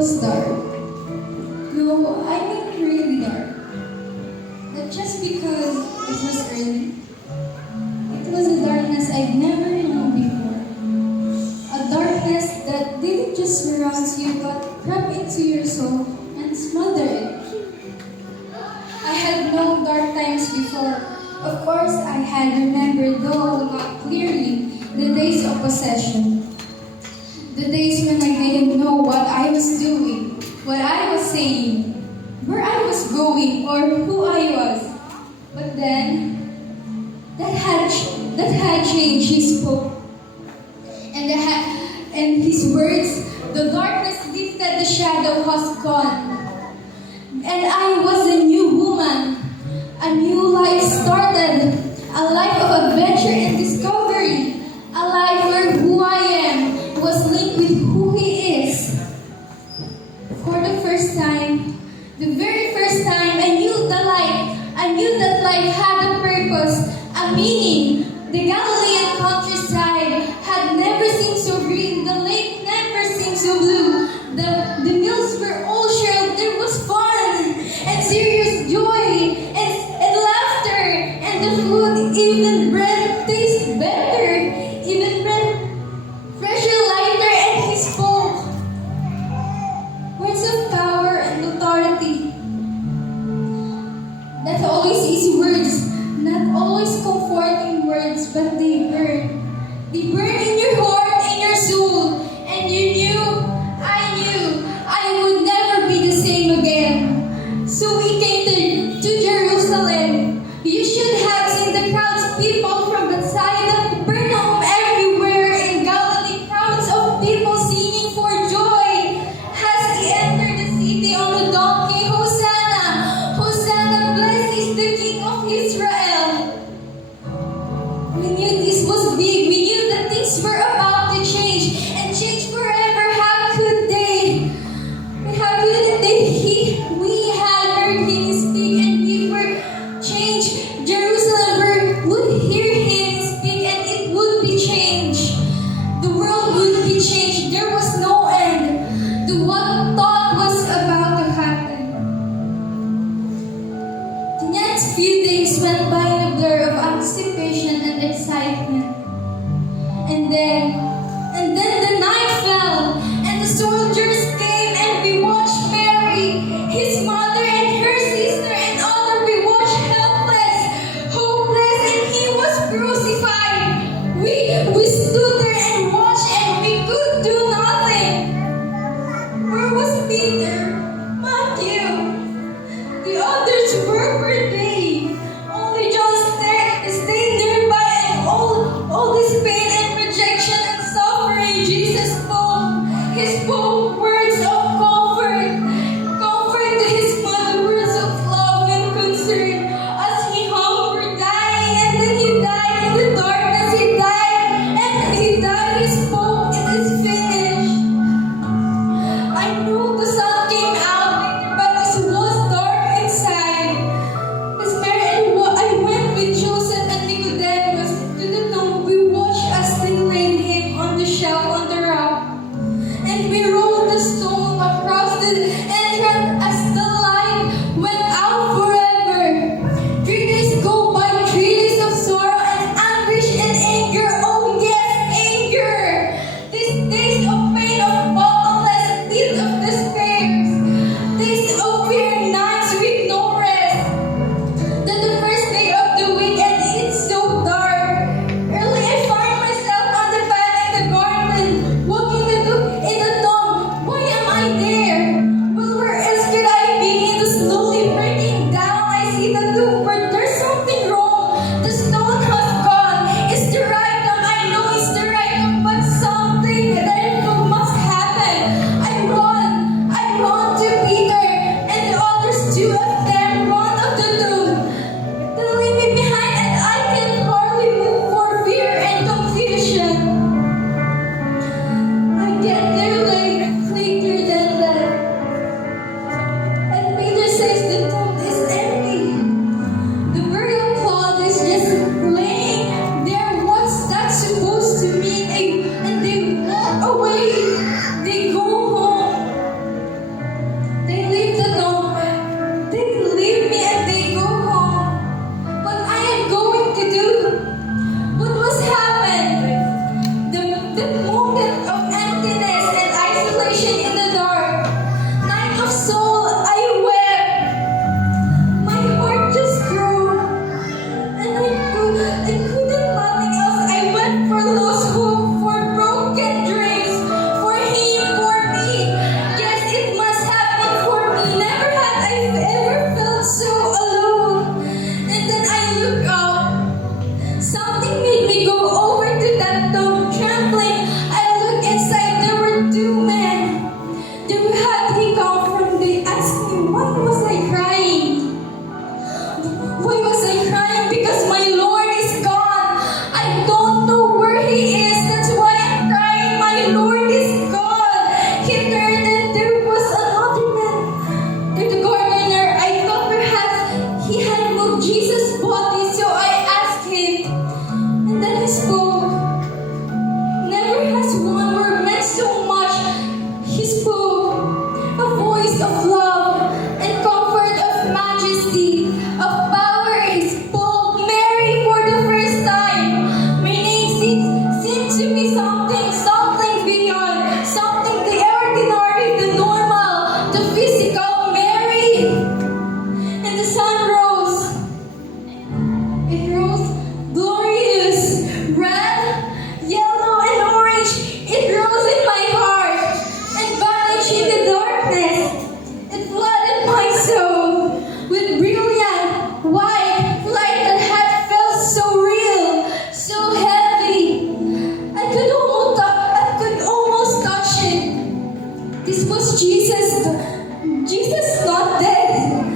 was dark. No, I mean really dark. Not just because it was early. It was a darkness I'd never known before. A darkness that didn't just surround you but crept into your soul and smothered it. I had known dark times before. Of course, I had remembered, though not clearly, the days of possession. The days when I didn't know what I was doing, what I was saying, where I was going, or who I was. But then, that had changed. He spoke. And his words, the darkness lifted, the shadow was gone. And I was a new woman. A new life started. A life of adventure and discovery. A life where who I am was linked with who he is. For the first time, the very first time, I knew the light. I knew that life had a purpose, a meaning. The Galilean countryside had never seemed so green. The lake never seemed so blue. The meals were all shared. There was fun and serious joy and laughter. And the food, even bread, tastes better. Even bread, fresher, lighter, and he spoke words of power and authority. Not always easy words, not always comforting words, but they burn. They burn in your heart, in your soul, and you knew, I would never be the same again. So we came to Jerusalem. You should have seen the crowds of people from Bethsaida, Capernaum, everywhere in Galilee. Crowds of people singing for joy as he entered the city on a donkey. Hosanna! Hosanna! Blessed is the King of Israel. We knew this was big. We knew that things were about to change and change forever. How could they? How could they? We had heard him speak and we were changed. Jerusalem would hear him speak and it would be changed. The world would be changed. There was no end to what thought was about to happen. The next few days went by in a blur of anticipation and excitement. And then the night fell, and the soldiers came, and we watched Mary, his mother, and her sister, and all we watched helpless, hopeless, and he was crucified. We stood there and watched, and we could do nothing. Where was Peter? Matthew? The others, where were they? Only John stayed nearby, and all this pain and rejection and suffering. Jesus spoke. He spoke words of comfort to his mother, words of love and concern. As he hung for dying, and then he died in the darkness. He died, and he died. He spoke. It is finished. I knew the Son came This was Jesus. Jesus not dead.